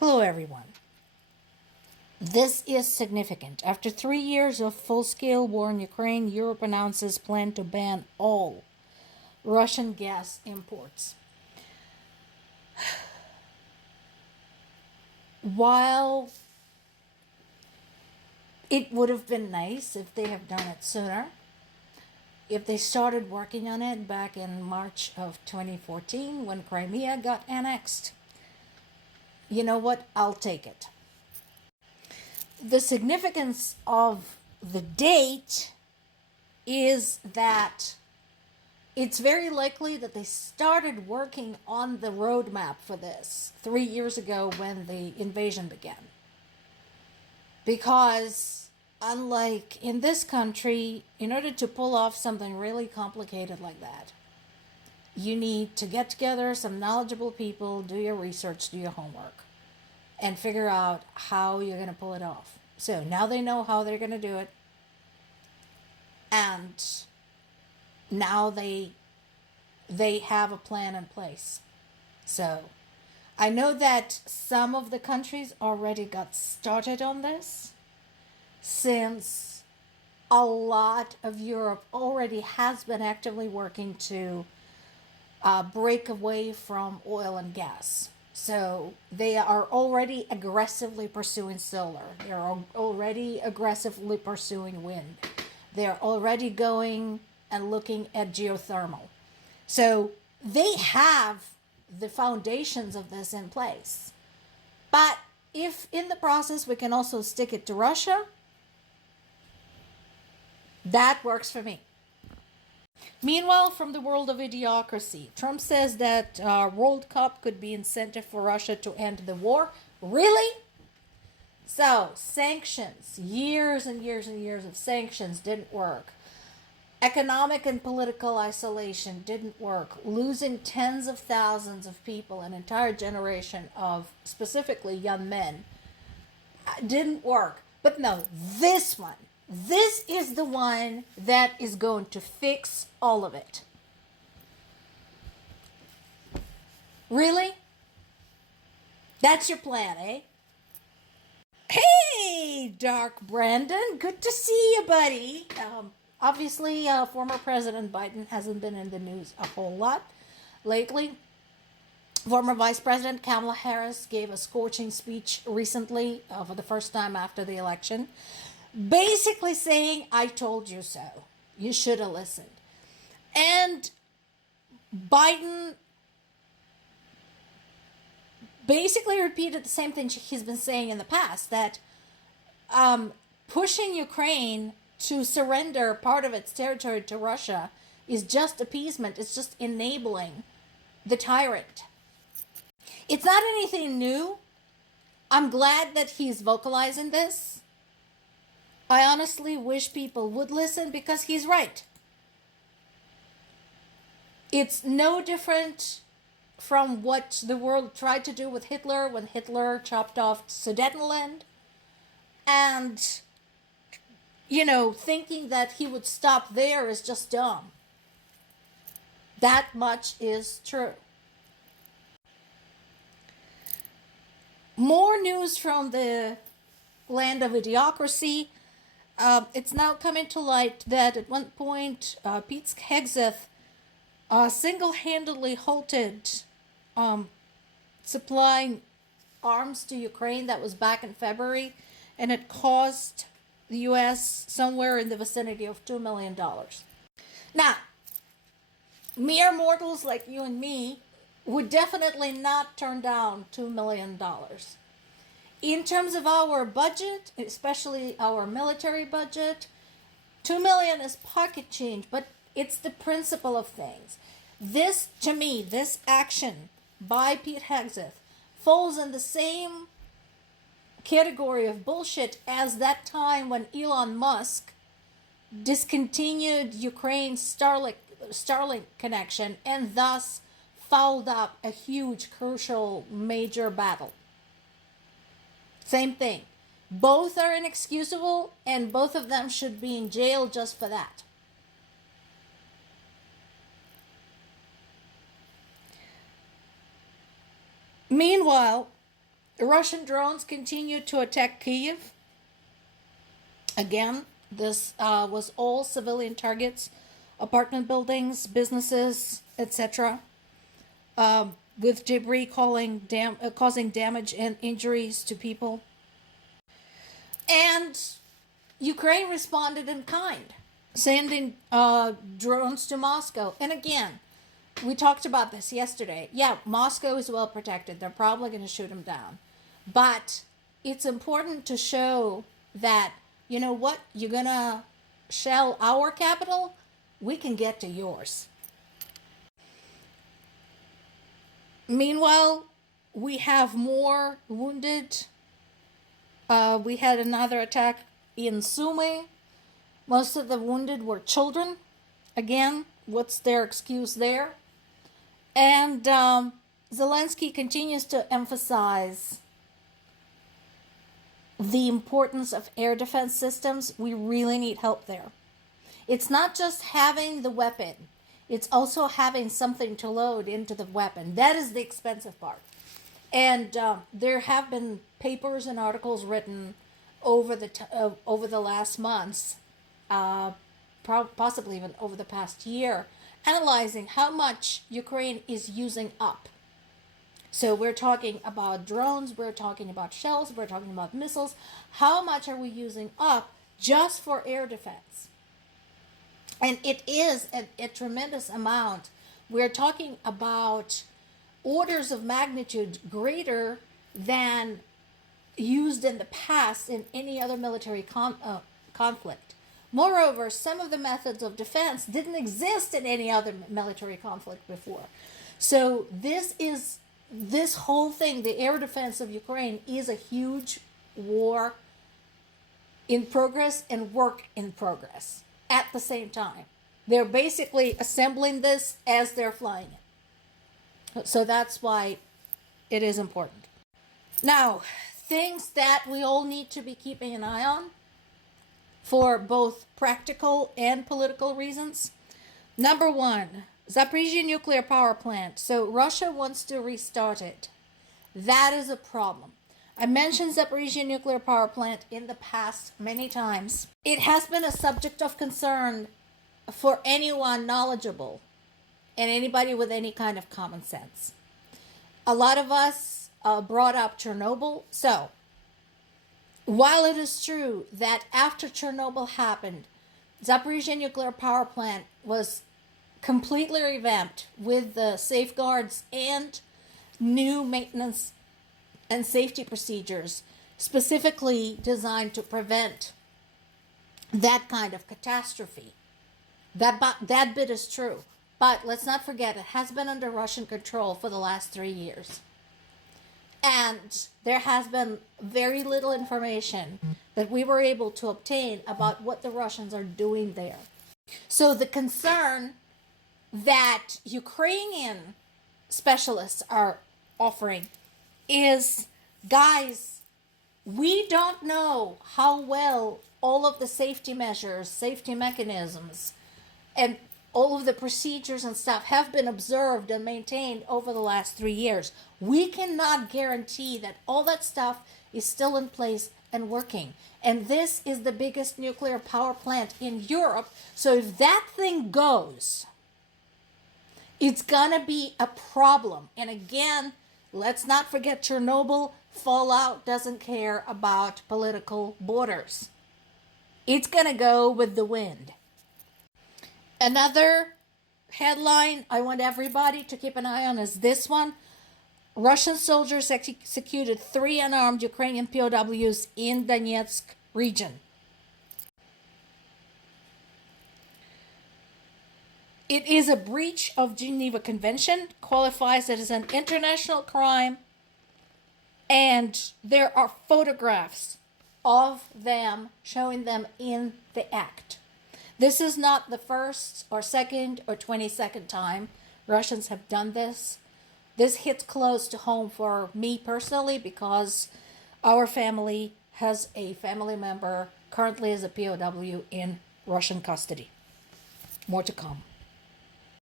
Hello, everyone. This is significant. After 3 years of full-scale war in Ukraine, Europe announces plan to ban all Russian gas imports. While it would have been nice if they have done it sooner, if they started working on it back in March of 2014 when Crimea got annexed, you know what? I'll take it. The significance of the date is that it's very likely that they started working on the roadmap for this 3 years ago when the invasion began. Because unlike in this country, in order to pull off something really complicated like that, you need to get together some knowledgeable people, do your research, do your homework, and figure out how you're going to pull it off. So now they know how they're going to do it. And now they have a plan in place. So I know that some of the countries already got started on this, since a lot of Europe already has been actively working to break away from oil and gas. So they are already aggressively pursuing solar. They're already aggressively pursuing wind. They're already going and looking at geothermal. So they have the foundations of this in place. But if in the process we can also stick it to Russia, that works for me. Meanwhile, from the world of idiocracy, Trump says that World Cup could be incentive for Russia to end the war. Really? So, sanctions, years and years and years of sanctions didn't work. Economic and political isolation didn't work. Losing tens of thousands of people, an entire generation of specifically young men, didn't work. But no, this is the one that is going to fix all of it. Really? That's your plan, eh? Hey, Dark Brandon. Good to see you, buddy. Obviously, former President Biden hasn't been in the news a whole lot lately. Former Vice President Kamala Harris gave a scorching speech recently for the first time after the election, basically saying, I told you so. You should have listened. And Biden basically repeated the same thing he's been saying in the past, that pushing Ukraine to surrender part of its territory to Russia is just appeasement. It's just enabling the tyrant. It's not anything new. I'm glad that he's vocalizing this. I honestly wish people would listen because he's right. It's no different from what the world tried to do with Hitler when Hitler chopped off Sudetenland. And, thinking that he would stop there is just dumb. That much is true. More news from the land of idiocracy. It's now coming to light that at one point, Pete Hegseth single-handedly halted supplying arms to Ukraine. That was back in February, and it cost the U.S. somewhere in the vicinity of $2 million. Now, mere mortals like you and me would definitely not turn down $2 million. In terms of our budget, especially our military budget, $2 million is pocket change, but it's the principle of things. This, to me, this action by Pete Hegseth falls in the same category of bullshit as that time when Elon Musk discontinued Ukraine's Starlink connection and thus fouled up a huge, crucial, major battle. Same thing. Both are inexcusable, and both of them should be in jail just for that. Meanwhile, Russian drones continue to attack Kyiv. Again, this was all civilian targets, apartment buildings, businesses, etc., with debris causing damage and injuries to people. And Ukraine responded in kind, sending drones to Moscow. And again, we talked about this yesterday. Yeah, Moscow is well protected. They're probably going to shoot them down. But it's important to show that, you know what, you're going to shell our capital, we can get to yours. Meanwhile, we have more wounded. We had another attack in Sumy. Most of the wounded were children. Again, what's their excuse there? And Zelensky continues to emphasize the importance of air defense systems. We really need help there. It's not just having the weapon. It's also having something to load into the weapon. That is the expensive part. And there have been papers and articles written over the last months, possibly even over the past year, analyzing how much Ukraine is using up. So we're talking about drones, we're talking about shells, we're talking about missiles. How much are we using up just for air defense? And it is a tremendous amount. We're talking about orders of magnitude greater than used in the past in any other military conflict. Moreover, some of the methods of defense didn't exist in any other military conflict before. So this whole thing, the air defense of Ukraine, is a huge war in progress and work in progress at the same time. They're basically assembling this as they're flying it. So that's why it is important. Now, things that we all need to be keeping an eye on for both practical and political reasons. Number one, Zaporizhzhya nuclear power plant. So Russia wants to restart it. That is a problem. I mentioned Zaporizhzhya nuclear power plant in the past many times. It has been a subject of concern for anyone knowledgeable and anybody with any kind of common sense. A lot of us brought up Chernobyl. So, while it is true that after Chernobyl happened, Zaporizhzhya nuclear power plant was completely revamped with the safeguards and new maintenance and safety procedures specifically designed to prevent that kind of catastrophe. That bit is true. But let's not forget, it has been under Russian control for the last 3 years. And there has been very little information that we were able to obtain about what the Russians are doing there. So the concern that Ukrainian specialists are offering is, guys, we don't know how well all of the safety measures, safety mechanisms, and all of the procedures and stuff have been observed and maintained over the last 3 years. We cannot guarantee that all that stuff is still in place and working. And this is the biggest nuclear power plant in Europe. So if that thing goes, it's gonna be a problem. And again, let's not forget Chernobyl. Fallout doesn't care about political borders. It's gonna go with the wind. Another headline I want everybody to keep an eye on is this one. Russian soldiers executed 3 unarmed Ukrainian POWs in Donetsk region. It is a breach of Geneva Convention, qualifies it as an international crime, and there are photographs of them showing them in the act. This is not the first or second or 22nd time Russians have done this. This hits close to home for me personally because our family has a family member currently as a POW in Russian custody. More to come.